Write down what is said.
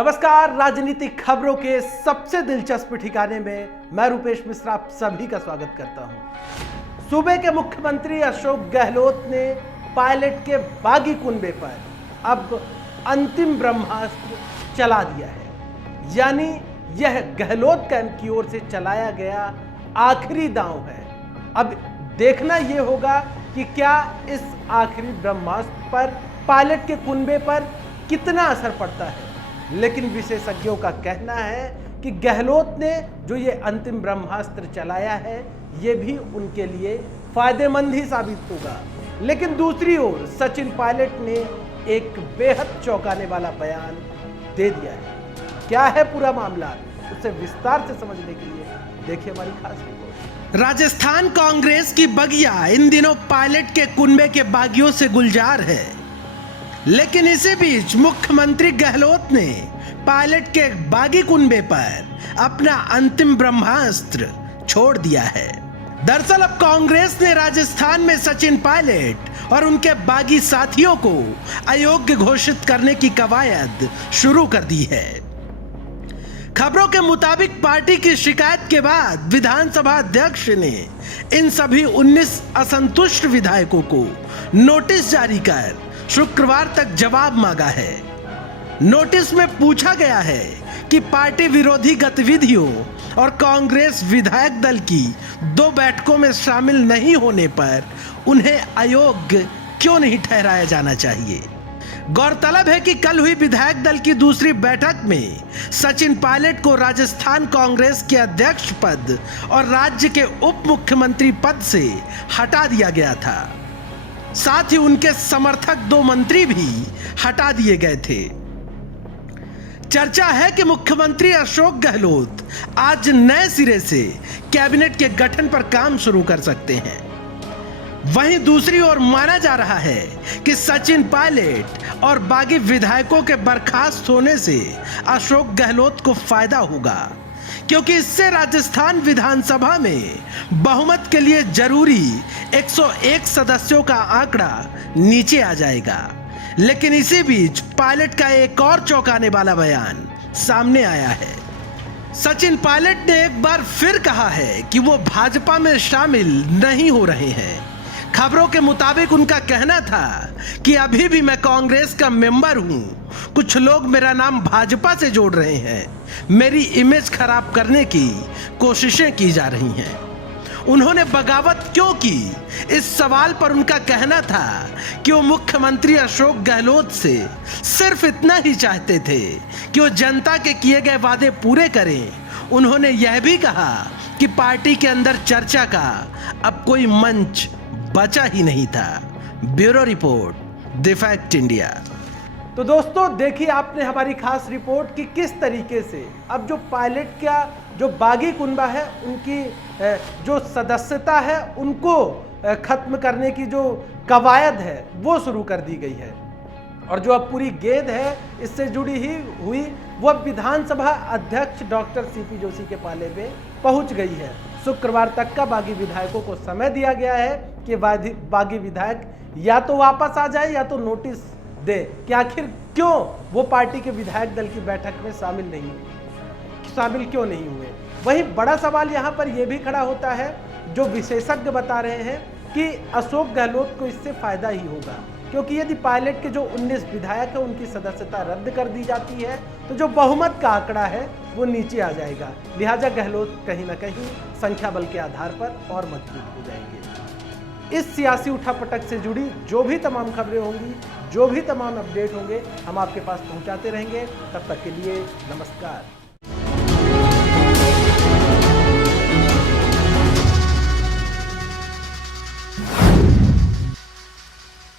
नमस्कार, राजनीतिक खबरों के सबसे दिलचस्प ठिकाने में मैं रूपेश मिश्रा आप सभी का स्वागत करता हूं। सूबे के मुख्यमंत्री अशोक गहलोत ने पायलट के बागी कुनबे पर अब अंतिम ब्रह्मास्त्र चला दिया है। यानी यह गहलोत कैंप की ओर से चलाया गया आखिरी दांव है। अब देखना यह होगा कि क्या इस आखिरी ब्रह्मास्त्र पर पायलट के कुनबे पर कितना असर पड़ता है। लेकिन विशेषज्ञों का कहना है कि गहलोत ने जो ये अंतिम ब्रह्मास्त्र चलाया है ये भी उनके लिए फायदेमंद ही साबित होगा। लेकिन दूसरी ओर सचिन पायलट ने एक बेहद चौंकाने वाला बयान दे दिया है। क्या है पूरा मामला, उसे विस्तार से समझने के लिए देखिए हमारी खास रिपोर्ट। राजस्थान कांग्रेस की बगिया इन दिनों पायलट के कुनबे के बागियों से गुलजार है, लेकिन इसी बीच मुख्यमंत्री गहलोत ने पायलट के बागी कुनबे पर अपना अंतिम ब्रह्मास्त्र छोड़ दिया है। दरअसल अब कांग्रेस ने राजस्थान में सचिन पायलट और उनके बागी साथियों को अयोग्य घोषित करने की कवायद शुरू कर दी है। खबरों के मुताबिक पार्टी की शिकायत के बाद विधानसभा अध्यक्ष ने इन सभी 19 असंतुष्ट विधायकों को नोटिस जारी कर शुक्रवार तक जवाब मांगा है। नोटिस में पूछा गया है कि पार्टी विरोधी गतिविधियों और कांग्रेस विधायक दल की 2 बैठकों में शामिल नहीं होने पर उन्हें अयोग्य क्यों नहीं ठहराया जाना चाहिए। गौरतलब है कि कल हुई विधायक दल की दूसरी बैठक में सचिन पायलट को राजस्थान कांग्रेस के अध्यक्ष पद और राज्य के उप मुख्यमंत्री पद से हटा दिया गया था। साथ ही उनके समर्थक 2 मंत्री भी हटा दिए गए थे। चर्चा है कि मुख्यमंत्री अशोक गहलोत आज नए सिरे से कैबिनेट के गठन पर काम शुरू कर सकते हैं। वहीं दूसरी ओर माना जा रहा है कि सचिन पायलट और बागी विधायकों के बर्खास्त होने से अशोक गहलोत को फायदा होगा, क्योंकि इससे राजस्थान विधानसभा में बहुमत के लिए जरूरी 101 सदस्यों का आंकड़ा नीचे आ जाएगा। लेकिन इसी बीच पायलट का एक और चौंकाने वाला बयान सामने आया है। सचिन पायलट ने एक बार फिर कहा है कि वो भाजपा में शामिल नहीं हो रहे हैं। खबरों के मुताबिक उनका कहना था कि अभी भी मैं कांग्रेस का मेंबर हूं, कुछ लोग मेरा नाम भाजपा से जोड़ रहे हैं, मेरी इमेज खराब करने की कोशिशें की जा रही हैं। उन्होंने बगावत क्यों की, इस सवाल पर उनका कहना था कि वो मुख्यमंत्री अशोक गहलोत से सिर्फ इतना ही चाहते थे कि वो जनता के किए गए वादे पूरे करें। उन्होंने यह भी कहा कि पार्टी के अंदर चर्चा का अब कोई मंच बचा ही नहीं था। Bureau report, the fact India. तो दोस्तों देखिए आपने हमारी खास रिपोर्ट कि किस तरीके से अब जो पायलट का जो बागी कुनबा है उनकी जो सदस्यता है उनको खत्म करने की जो कवायद है वो शुरू कर दी गई है। और जो अब पूरी गेंद है इससे जुड़ी ही हुई वो अब विधानसभा अध्यक्ष डॉक्टर सीपी जोशी के पाले में पहुंच गई है। शुक्रवार तक का बागी विधायकों को समय दिया गया है कि बागी विधायक या तो वापस आ जाए या तो नोटिस दे कि आखिर क्यों वो पार्टी के विधायक दल की बैठक में शामिल क्यों नहीं हुए। वहीं बड़ा सवाल यहाँ पर यह भी खड़ा होता है, जो विशेषज्ञ बता रहे हैं कि अशोक गहलोत को इससे फायदा ही होगा, क्योंकि यदि पायलट के जो 19 विधायक है उनकी सदस्यता रद्द कर दी जाती है तो जो बहुमत का आंकड़ा है वो नीचे आ जाएगा। लिहाजा गहलोत कहीं ना कहीं संख्या बल के आधार पर और मजबूत हो जाएंगे। इस सियासी उठापटक से जुड़ी जो भी तमाम खबरें होंगी, जो भी तमाम अपडेट होंगे, हम आपके पास पहुंचाते रहेंगे। तब तक के लिए नमस्कार।